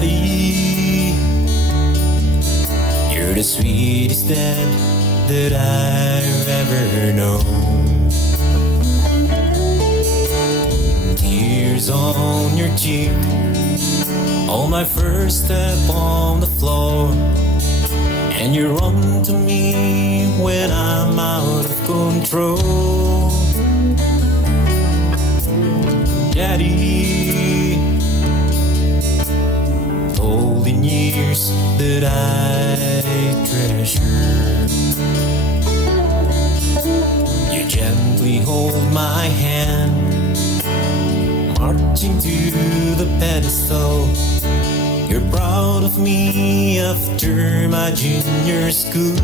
Daddy, you're the sweetest dad that I've ever known. Tears on your cheek on my first step on the floor, and you run to me when I'm out of control. Daddy, golden years that I treasure. You gently hold my hand, marching to the pedestal. You're proud of me after my junior school.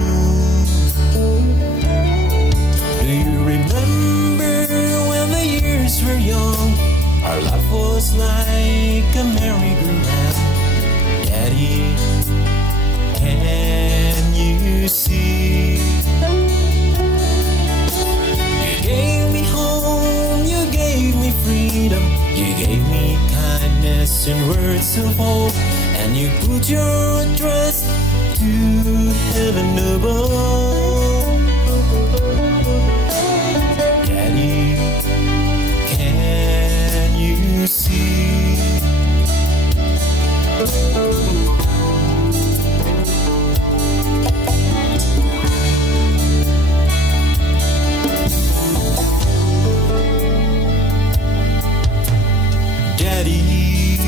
Do you remember when the years were young? Our life was like a merry-go-round. Daddy, can you see? You gave me home, you gave me freedom, you gave me kindness and words of hope, and you put your trust to heaven above. Daddy, can you see? Daddy,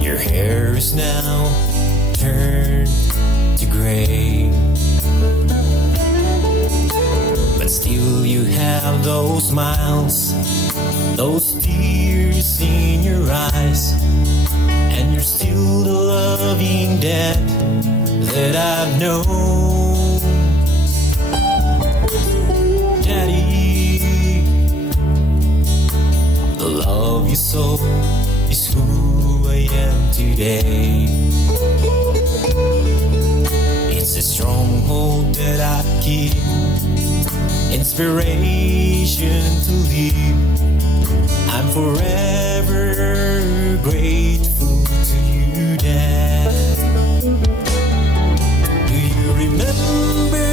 your hair is now turned to gray, but still you have those smiles, those tears in your eyes, and you're still the loving dad that I've known. Daddy, the love you so is who I am today. It's a stronghold that I keep, inspiration to live. I'm forever grateful to you, Dad. Do you remember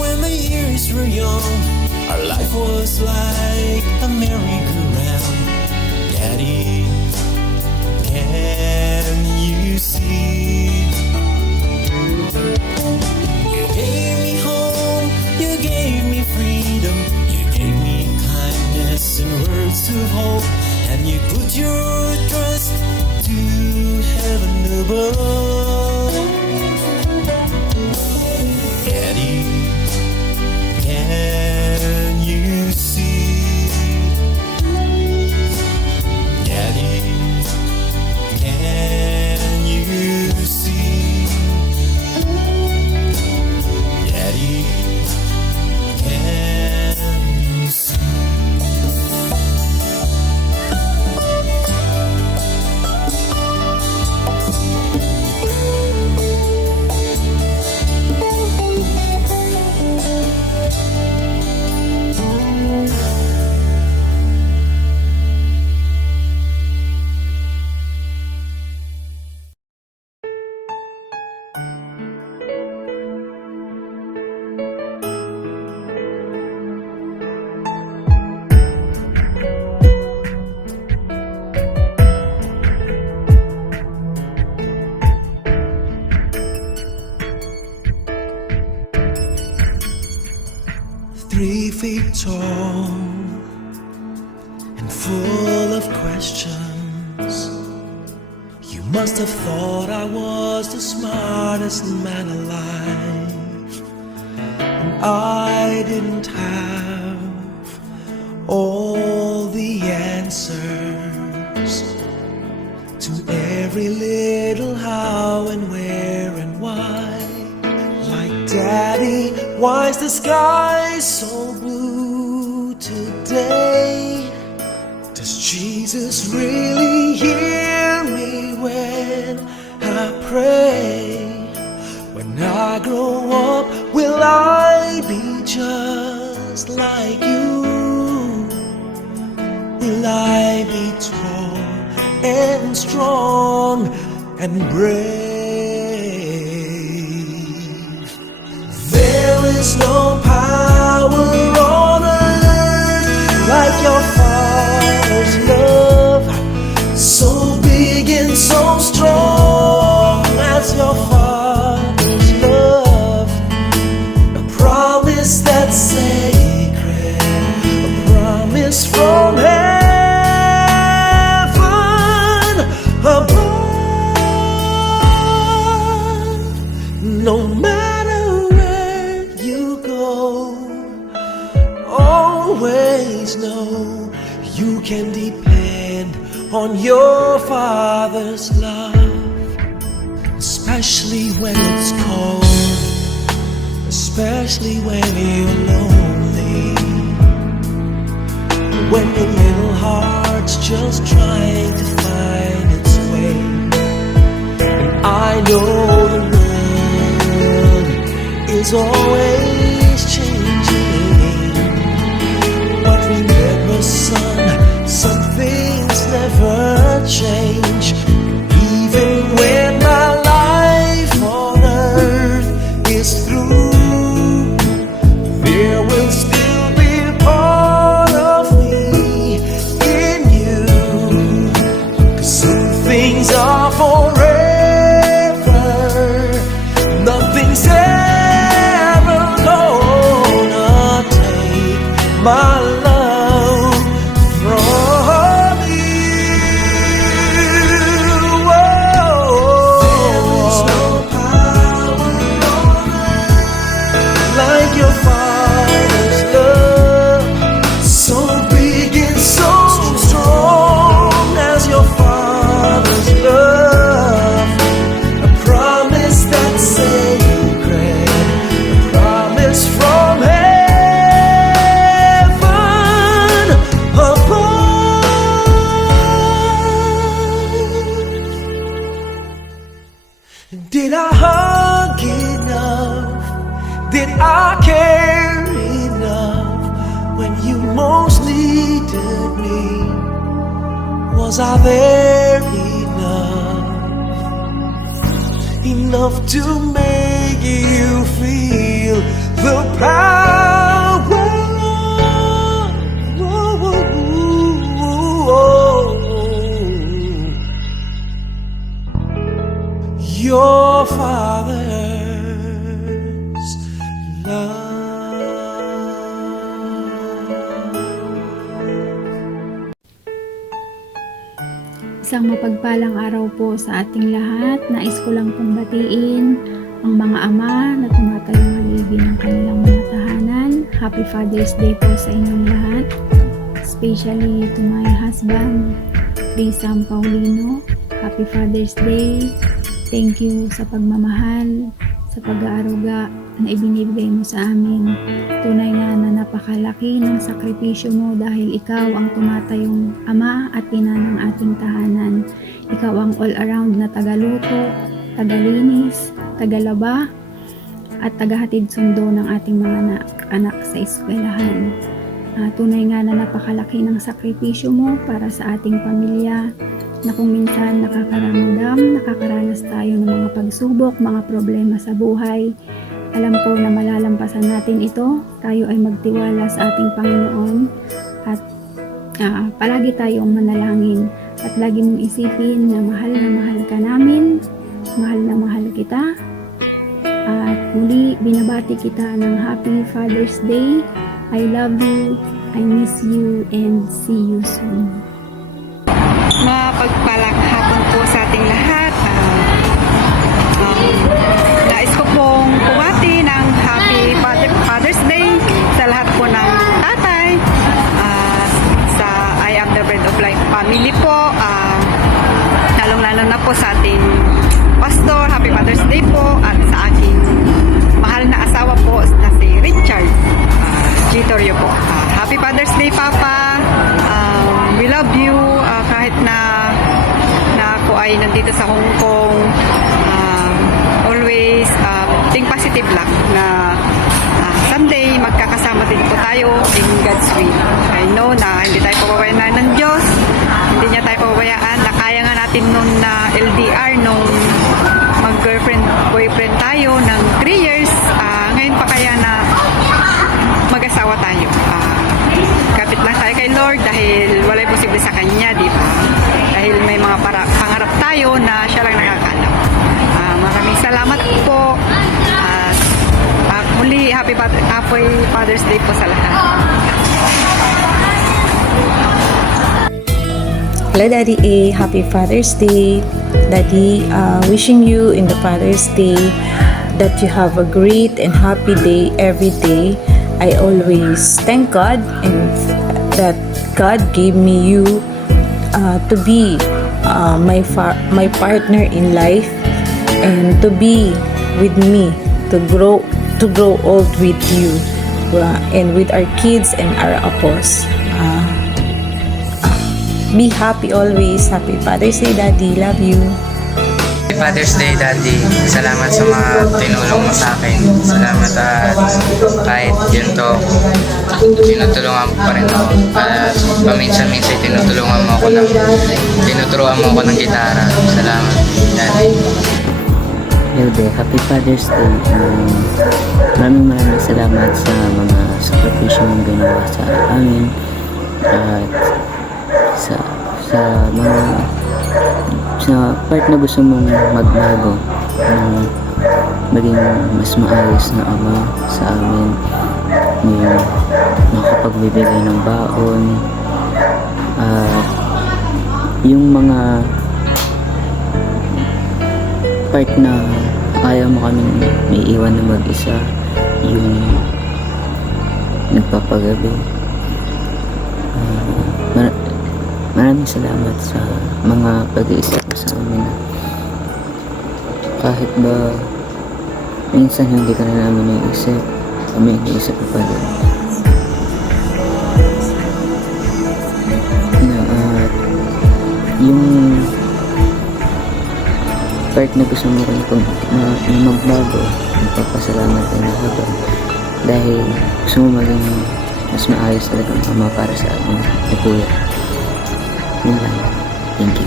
when the years were young? Our life was like a merry-go-round. Daddy, can you see? You gave me home, you gave me freedom, you gave me kindness and words of hope, and you put your trust to heaven above. Daddy, can you see? Daddy, can you see? Daddy, can you see? feet tall and full of questions. You must have thought I was the smartest man alive, and I didn't have all the answers to every little how and where and why. Like, Daddy, why's the sky so blue today? Does Jesus really hear me when I pray? When I grow up, will I be just like you? Will I be tall and strong and brave. There is no power on earth like your Father's love, so big and so strong as your Father's love. A promise that's sacred, a promise from heaven above. No matter where you go, always know you can depend on your Father's love, especially when it's cold, especially when you're lonely, when your little heart's just trying to find its way. And I know the world is always changing, but remember, son, some things never change. Even when my life on earth is through, there will still be part of me in you. 'Cause some things are forever, nothing's ever gonna take my love from you. There is no power on earth like your Father's love, so big and so strong as your Father's love. A promise that's sacred, a promise from heaven above. Did I hug enough? Did I care enough when you most needed me? Was I there enough to make you feel the power? Your Father's love. Isang mapagpalang araw po sa ating lahat. Nais ko lang pong batiin ang mga ama na tumatayong haligi ng kanilang mga tahanan. Happy Father's Day po sa inyong lahat. Especially to my husband, Sam Paulino. Happy Father's Day. Thank you sa pagmamahal, sa pag-aaruga na ibinibigay mo sa amin. Tunay nga na napakalaki ng sakripisyo mo dahil ikaw ang tumatayong ama at ina ng ating tahanan. Ikaw ang all-around na tagaluto, tagalinis, tagalaba, at tagahatid sundo ng ating mga anak sa eskwelahan. Tunay nga na napakalaki ng sakripisyo mo para sa ating pamilya, na kung minsan nakakaranas tayo ng mga pagsubok, mga problema sa buhay. Alam ko na malalampasan natin ito. Tayo ay magtiwala sa ating Panginoon at palagi tayong manalangin at lagi mong isipin na mahal ka namin, mahal na mahal kita. At muli binabati kita ng Happy Father's Day. I love you, I miss you, and see you soon. Mapagpalang hapon po sa ating lahat. Nais ko pong bumati ng Happy Father's Day sa lahat po ng tatay, sa I Am the Bread of Life family po, lalong-lalo na po sa ating pastor. Happy Father's Day po, at sa aking mahal na asawa po na si Richard Gitorio po. Happy Father's Day, Papa. We love you. Kahit na ako ay nandito sa Hong Kong, always think positive lang na someday magkakasama din po tayo in God's will. I know na hindi tayo pababayaan ng Diyos, hindi niya tayo pababayaan, na kaya natin noon na LDR nung mag-girlfriend-boyfriend tayo ng 3 years. Ngayon pa kaya na mag-asawa tayo. Kapit lang tayo kay Lord dahil wala'y posible sa Kanya, di ba? Dahil may mga pangarap tayo na siya lang nakakalam. Maraming salamat po. Muli, happy Father's Day po sa lahat. Hello, Daddy A. Happy Father's Day. Daddy, wishing you in the Father's Day that you have a great and happy day every day. I always thank God and that God gave me you to be my partner in life and to be with me to grow old with you and with our kids and our apos. Be happy always. Happy Father's Day, Daddy. Love you. Happy Father's Day, Daddy. Salamat sa mga tinulong mo sa akin. Salamat at kahit ganito, tinutulungan mo pa rin ako. At paminsan-minsan tinuturuan mo ako ng gitara. Salamat, Daddy. Hello there, Happy Father's Day. Maraming salamat sa mga sakripisyo mong ginawa sa amin at sa part na gusto mong magbago, maging mas maayos na ama sa amin, yung makapagbibigay ng baon at yung mga part na ayaw mo kaming may iwan na mag-isa, yung nagpapagabi. Maraming salamat sa mga pag-iisip mo sa amin. Kahit ba minsan hindi ka na namin naiisip, kami naiisip ko pa rin. At yung part na gusto mo rin na magbago, nagpapasalamat din ako doon dahil gusto mo maging mas maayos talaga ang ama para sa amin na kuya. Yun lang. Thank you.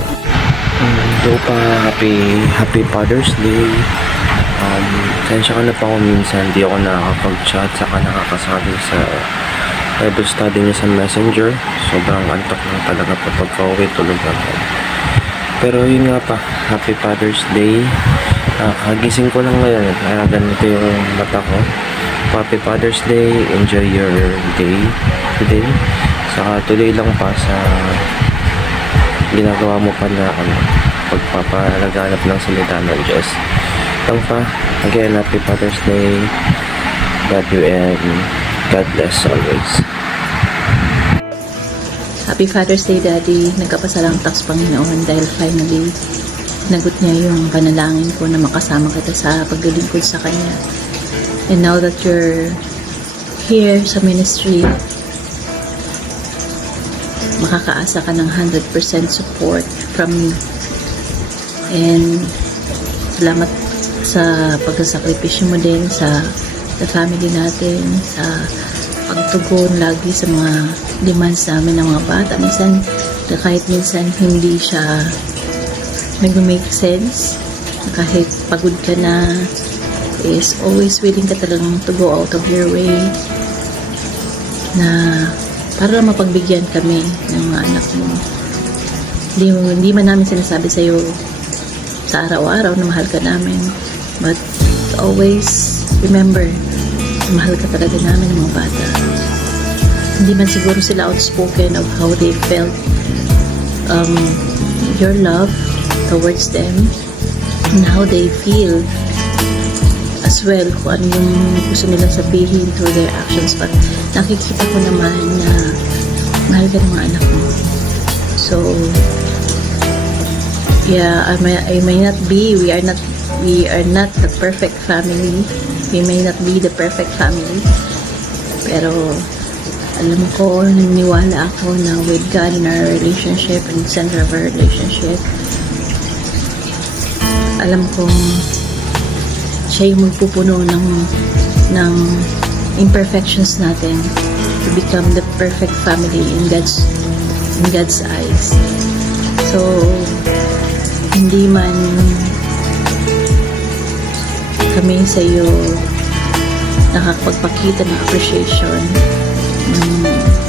Hello pa, happy Father's Day. Sensya ka na pa ako minsan, di ako nakakapag-chat saka nakakasabi sa Bible study niya sa Messenger. Sobrang antok lang talaga pa pagka-uwi, tulog agad. Pero yun nga pa, happy Father's Day. Kagising ko lang ngayon, ganito yung mata ko. Happy Father's Day, enjoy your day today. Saka tuloy lang pa sa ginagawa mo pa na pagpapalaganap ng salita ng Diyos. Lang pa, again, happy Father's Day. Love you and God bless always. Happy Father's Day, Daddy. Nagkapasalamtak sa Panginoon dahil finally nagot niya yung panalangin ko na makasama kita sa paglilingkod sa Kanya. And now that you're here sa ministry, makakaasa ka ng 100% support from me. And salamat sa pagsasakripisyo mo din sa family natin, sa pagtugon lagi sa mga demands namin ng mga bata. Kahit minsan hindi siya nag-make sense, kahit pagod ka na, is always willing ka talagang to go out of your way na para mapagbigyan kami ng mga anak mo. Hindi man namin sinasabi sa'yo sa araw-araw na mahal ka namin, but always remember, mahal ka talaga namin ng mga bata. Hindi man siguro sila outspoken of how they felt your love towards them and how they feel as well kung ano yung gusto nilang sabihin through their actions, but nakikita ko naman na mahal ka ng mga anak mo. So yeah, I may not be, we are not the perfect family, we may not be the perfect family, pero alam ko, naniwala ako na with God in our relationship and center of our relationship, alam kong siya yung magpupuno ng imperfections natin to become the perfect family in God's eyes. So hindi man kami sa iyo nakakapagpakita ng appreciation ng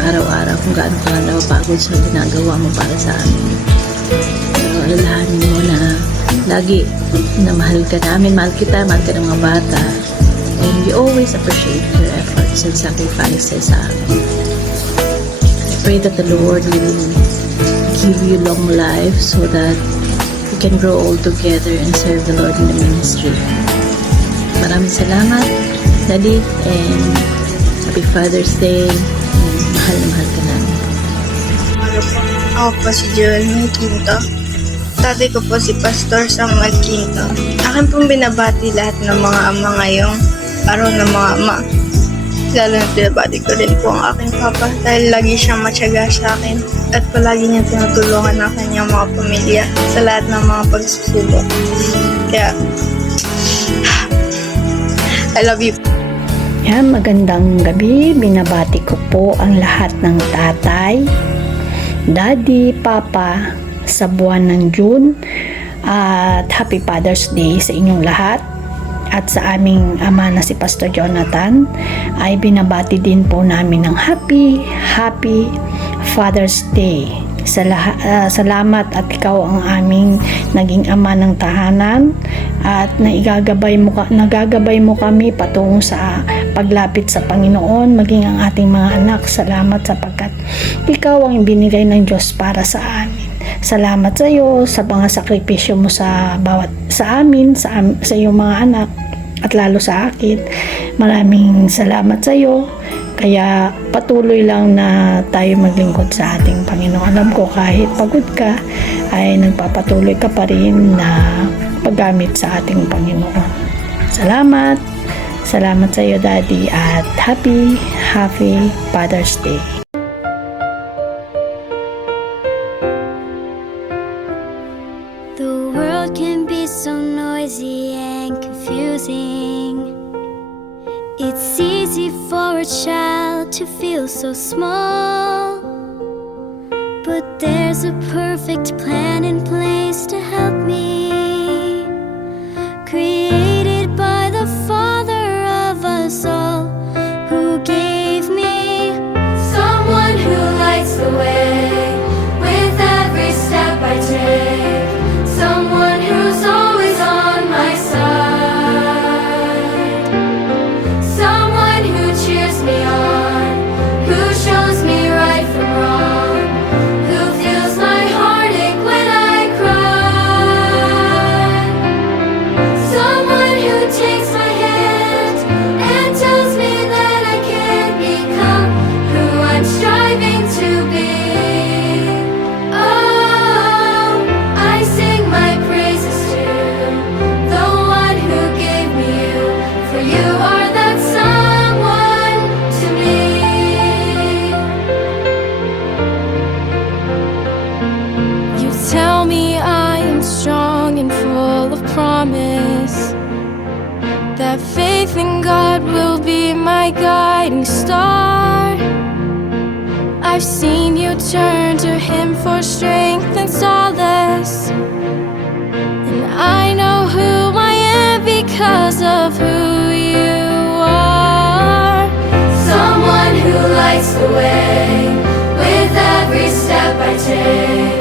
araw-araw kung gaano ka napapagod sa ginagawa mo para sa amin. Pero alalahanin mo na lagi na mahal ka namin, mahal kita, mahal ka ng mga bata, and we always appreciate your efforts and sacrifices sa amin. I pray that the Lord will give you long life so that we can grow all together and serve the Lord in the ministry. Maraming salamat, Daddy, and Happy Father's Day, and mahal na mahal ka namin. Ako po si Joel Quinto. Tatay ko po si Pastor Samuel Quinto. Akin pong binabati lahat ng mga ama ngayong araw ng mga ama. Lalo na binabati ko rin po ang aking papa dahil lagi siyang matyaga sa akin at palagi niya tinutulungan ang kanyang mga pamilya sa lahat ng mga pagsusubok. Kaya, I love you. Yan, magandang gabi. Binabati ko po ang lahat ng tatay, daddy, papa sa buwan ng June, at Happy Father's Day sa inyong lahat. At sa aming ama na si Pastor Jonathan ay binabati din po namin ng Happy Father's Day. Salamat at ikaw ang aming naging ama ng tahanan at nagagabay mo kami patungo sa paglapit sa Panginoon, maging ang ating mga anak. Salamat sapagkat ikaw ang binigay ng Diyos para sa amin. Salamat sa iyo sa mga sakripisyo mo sa amin, sa iyong mga anak at lalo sa akin. Maraming salamat sa iyo. Kaya patuloy lang na tayo maglingkod sa ating Panginoon. Alam ko kahit pagod ka ay nagpapatuloy ka pa rin na paggamit sa ating Panginoon. Salamat. Salamat sa iyo, Daddy, at Happy Father's Day. The world can be so noisy and confusing. It's easy for a child to feel so small, but there's a perfect plan in place to help me, created by the Father of us all, who gave me someone who lights the way with every step I take, someone who's always on my side, someone who cheers me on, who shows me right from wrong, who feels my heartache when I cry, someone who takes my hand and tells me that I can become who I'm striving to be. Oh, I sing my praises to the one who gave me you, for you are that someone to me. You tell me I am strong and full of promise, that faith in God will be my guiding star. I've seen you turn to Him for strength and solace, and I know who I am because of who you are. Someone who lights the way with every step I take,